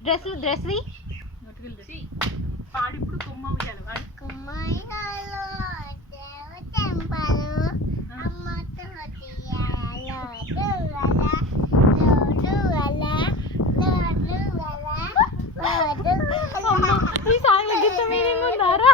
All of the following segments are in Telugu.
డ్రెస్ డ్రెస్ పాడిప్పుడు కొమ్మ ఉయ్యాలి వాడి కుమ్మాయిలో చెంపలు అమ్మతో తీయాలో ఈ సాంగ్ గీత మీనింగ్ ఉన్నారా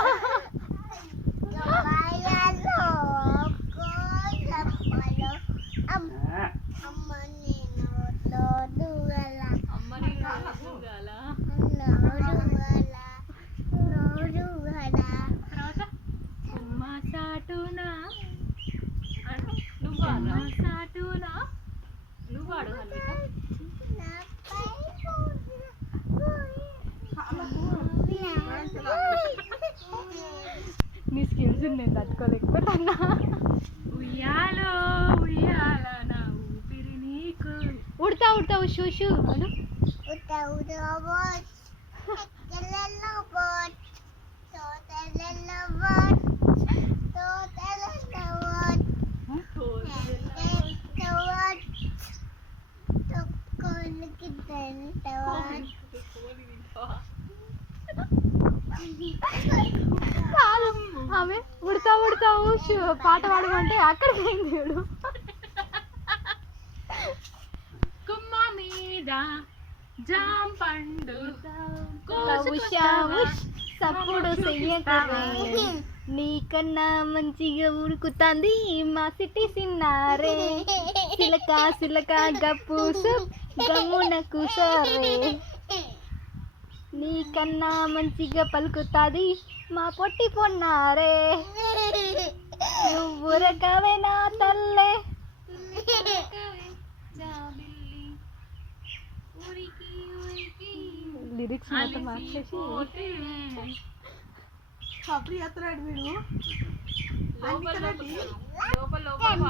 నువ్వు వాడు నీ స్కిల్స్ నేను తట్టుకోలేకపోతున్నా ఉయ్యాలో ఉయ్యాల నా ఊపిరి నీకు ఉడతా ఉడతా షూ షూ అను కాదు ఆమె ఉడతా ఉడతావు పాట పాడమంటే అక్కడ పోయింది చూడు కుమ్మ మీద జాం పండు సప్పుడు చెయ్యకరే నీకన్నా మంచిగా ఉడుకుతాంది మా సిటీ సిన్నారే సిలక సిలక గప్పు గమ్మున కూసరే నీకన్నా మంచిగా పలుకుతాది మా పొట్టి పొన్నారే నువ్వు రకవే నా తల్లే లిరిక్స్ మొత్తం మార్చేసి లోపల లోపల